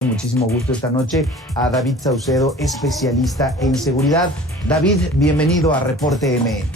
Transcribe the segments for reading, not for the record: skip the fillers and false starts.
Muchísimo gusto esta noche a David Saucedo, especialista en seguridad. David, bienvenido a Reporte MN.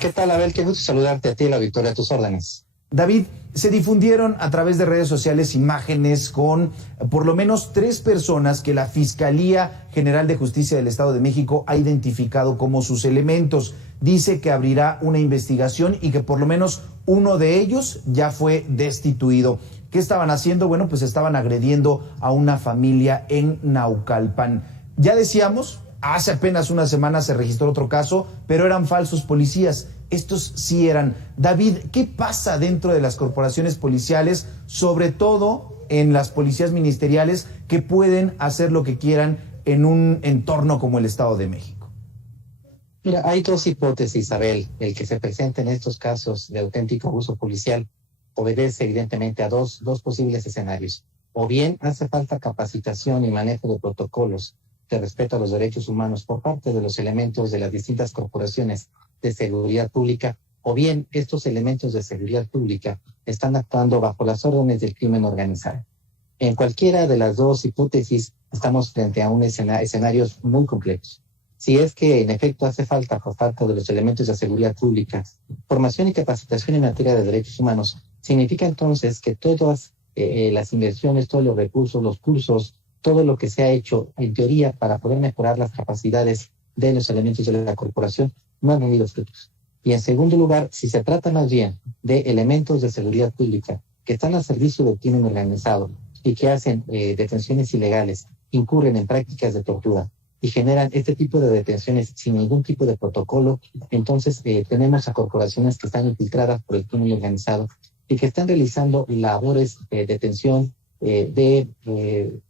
¿Qué tal, Abel? Qué gusto saludarte a ti y a la auditoría, a tus órdenes. David, se difundieron a través de redes sociales imágenes con por lo menos 3 personas que la Fiscalía General de Justicia del Estado de México ha identificado como sus elementos. Dice que abrirá una investigación y que por lo menos uno de ellos ya fue destituido. ¿Qué estaban haciendo? Bueno, pues estaban agrediendo a una familia en Naucalpan. Ya decíamos, hace apenas una semana se registró otro caso, pero eran falsos policías. Estos sí eran. David, ¿qué pasa dentro de las corporaciones policiales, sobre todo en las policías ministeriales, que pueden hacer lo que quieran en un entorno como el Estado de México? Mira, hay 2 hipótesis, Abel. El que se presenten estos casos de auténtico abuso policial obedece evidentemente a dos posibles escenarios. O bien hace falta capacitación y manejo de protocolos de respeto a los derechos humanos por parte de los elementos de las distintas corporaciones de seguridad pública, o bien estos elementos de seguridad pública están actuando bajo las órdenes del crimen organizado. En cualquiera de las 2 hipótesis estamos frente a escenarios muy complejos. Si es que en efecto hace falta por parte de los elementos de seguridad pública formación y capacitación en materia de derechos humanos, significa entonces que todas las inversiones, todos los recursos, los cursos, todo lo que se ha hecho en teoría para poder mejorar las capacidades de los elementos de la corporación no han tenido frutos. Y en segundo lugar, si se trata más bien de elementos de seguridad pública que están al servicio del crimen organizado y que hacen detenciones ilegales, incurren en prácticas de tortura y generan este tipo de detenciones sin ningún tipo de protocolo, entonces tenemos a corporaciones que están infiltradas por el crimen organizado y que están realizando labores de detención de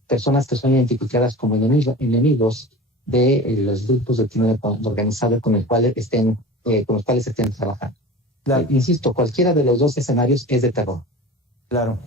personas que son identificadas como enemigos de los grupos de crimen organizado con los cuales estén trabajando. Claro. Insisto, cualquiera de los 2 escenarios es de terror. Claro.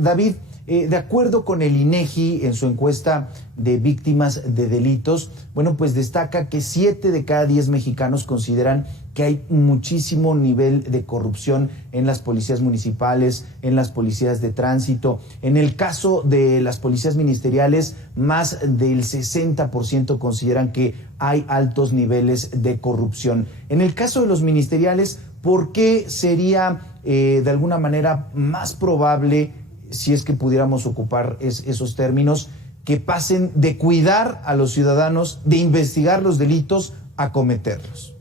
David, de acuerdo con el INEGI, en su encuesta de víctimas de delitos, bueno, pues destaca que 7 de cada 10 mexicanos consideran que hay muchísimo nivel de corrupción en las policías municipales, en las policías de tránsito. En el caso de las policías ministeriales, más del 60% consideran que hay altos niveles de corrupción. En el caso de los ministeriales, ¿por qué sería de alguna manera más probable, si es que pudiéramos ocupar esos términos, que pasen de cuidar a los ciudadanos, de investigar los delitos, a cometerlos?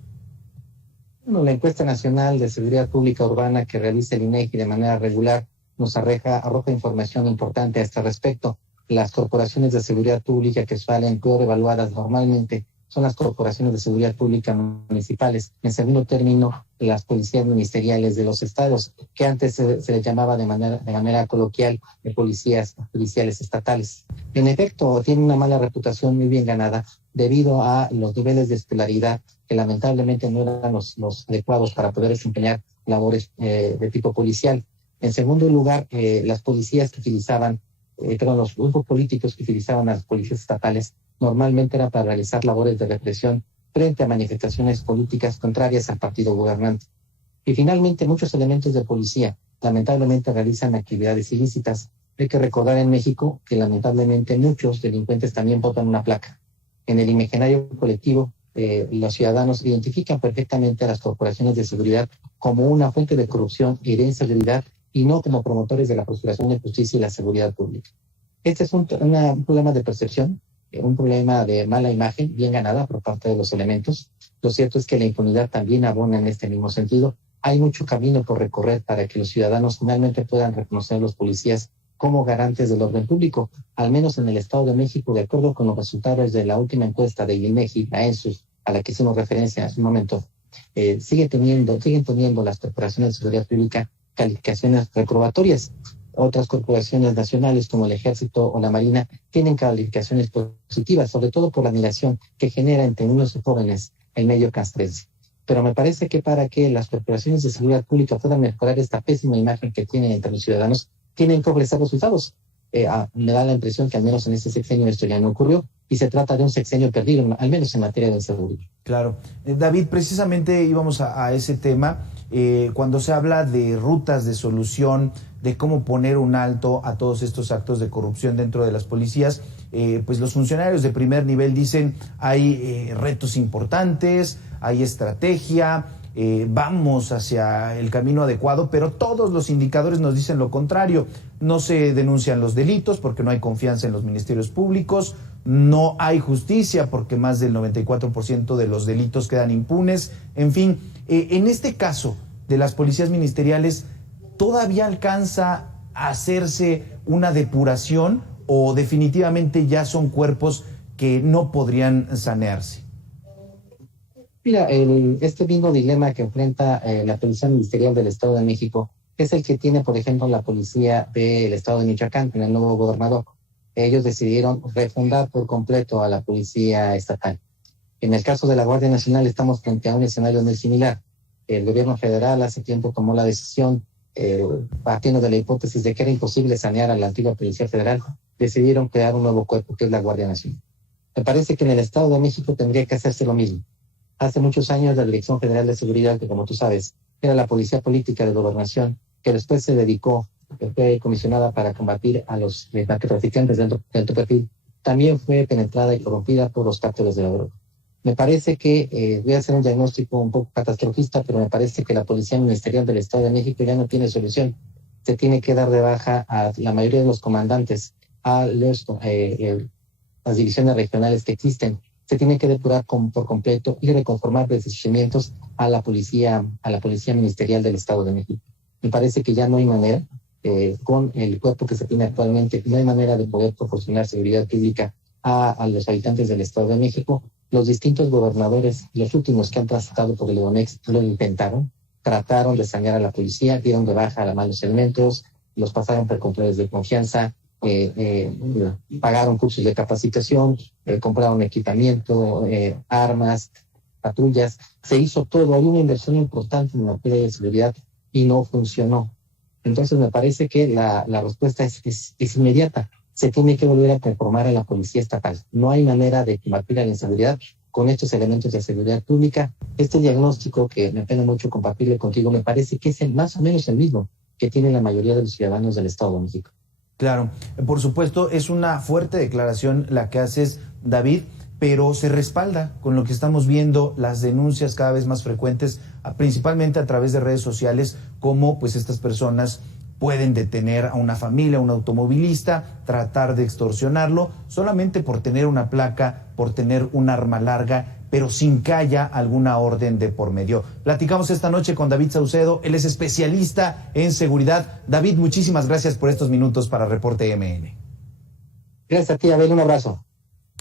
Bueno, la encuesta nacional de seguridad pública urbana que realiza el INEGI de manera regular nos arroja información importante a este respecto. Las corporaciones de seguridad pública que salen peor evaluadas normalmente son las corporaciones de seguridad pública municipales. En segundo término, las policías ministeriales de los estados, que antes se les llamaba de manera coloquial de policías policiales estatales. En efecto, tienen una mala reputación muy bien ganada debido a los niveles de escolaridad que lamentablemente no eran los adecuados para poder desempeñar labores de tipo policial. En segundo lugar, las policías que utilizaban, los grupos políticos que utilizaban a las policías estatales normalmente era para realizar labores de represión frente a manifestaciones políticas contrarias al partido gobernante. Y finalmente, muchos elementos de policía lamentablemente realizan actividades ilícitas. Hay que recordar en México que lamentablemente muchos delincuentes también botan una placa. En el imaginario colectivo, los ciudadanos identifican perfectamente a las corporaciones de seguridad como una fuente de corrupción y de inseguridad y no como promotores de la procuración de justicia y la seguridad pública. Este es un problema de percepción, un problema de mala imagen bien ganada por parte de los elementos. Lo cierto es que la impunidad también abona en este mismo sentido. Hay mucho camino por recorrer para que los ciudadanos finalmente puedan reconocer a los policías como garantes del orden público, al menos en el Estado de México, de acuerdo con los resultados de la última encuesta de INEGI, la ENSUS, a la que hicimos referencia hace un momento. Siguen teniendo las corporaciones de seguridad pública calificaciones reprobatorias. Otras corporaciones nacionales como el Ejército o la Marina tienen calificaciones positivas, sobre todo por la admiración que genera entre niños y jóvenes el medio castrense. Pero me parece que para que las corporaciones de seguridad pública puedan mejorar esta pésima imagen que tienen entre los ciudadanos, tienen que ofrecer resultados. Me da la impresión que al menos en este sexenio esto ya no ocurrió y se trata de un sexenio perdido, al menos en materia de inseguridad. Claro. David, precisamente íbamos a ese tema. Cuando se habla de rutas de solución de cómo poner un alto a todos estos actos de corrupción dentro de las policías. Pues los funcionarios de primer nivel dicen hay retos importantes, hay estrategia, vamos hacia el camino adecuado, pero todos los indicadores nos dicen lo contrario. No se denuncian los delitos porque no hay confianza en los ministerios públicos, no hay justicia porque más del 94% de los delitos quedan impunes. En fin, en este caso de las policías ministeriales, ¿todavía alcanza a hacerse una depuración o definitivamente ya son cuerpos que no podrían sanearse? Mira, este mismo dilema que enfrenta la Policía Ministerial del Estado de México es el que tiene, por ejemplo, la Policía del Estado de Michoacán, con el nuevo gobernador. Ellos decidieron refundar por completo a la Policía Estatal. En el caso de la Guardia Nacional estamos frente a un escenario muy similar. El gobierno federal hace tiempo tomó la decisión, partiendo de la hipótesis de que era imposible sanear a la antigua Policía Federal, decidieron crear un nuevo cuerpo que es la Guardia Nacional. Me parece que en el Estado de México tendría que hacerse lo mismo. Hace muchos años la Dirección Federal de Seguridad, que como tú sabes, era la policía política de gobernación, que después se dedicó, fue comisionada para combatir a los narcotraficantes de alto perfil, también fue penetrada y corrompida por los cárteles de la droga. Me parece que, voy a hacer un diagnóstico un poco catastrofista, pero me parece que la Policía Ministerial del Estado de México ya no tiene solución. Se tiene que dar de baja a la mayoría de los comandantes, a las divisiones regionales que existen. Se tiene que depurar por completo y reconformar procedimientos a la policía ministerial del Estado de México. Me parece que ya no hay manera, con el cuerpo que se tiene actualmente, no hay manera de poder proporcionar seguridad pública a los habitantes del Estado de México. Los distintos gobernadores, los últimos que han transitado por el Edomex, lo intentaron, trataron de sanear a la policía, dieron de baja a malos elementos, los pasaron por controles de confianza, pagaron cursos de capacitación, compraron equipamiento, armas, patrullas, se hizo todo, hay una inversión importante en materia de seguridad y no funcionó. Entonces me parece que la respuesta es inmediata. Se tiene que volver a conformar a la policía estatal. No hay manera de combatir la inseguridad con estos elementos de seguridad pública. Este diagnóstico, que me apena mucho compartirlo contigo, me parece que es más o menos el mismo que tienen la mayoría de los ciudadanos del Estado de México. Claro, por supuesto, es una fuerte declaración la que haces, David, pero se respalda con lo que estamos viendo, las denuncias cada vez más frecuentes, principalmente a través de redes sociales, cómo pues estas personas pueden detener a una familia, a un automovilista, tratar de extorsionarlo, solamente por tener una placa, por tener un arma larga, pero sin que haya alguna orden de por medio. Platicamos esta noche con David Saucedo, él es especialista en seguridad. David, muchísimas gracias por estos minutos para Reporte MN. Gracias a ti, Abel, un abrazo.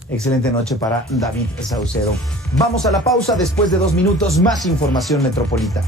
Excelente noche para David Saucedo. Vamos a la pausa, después de 2 minutos, más información metropolitana.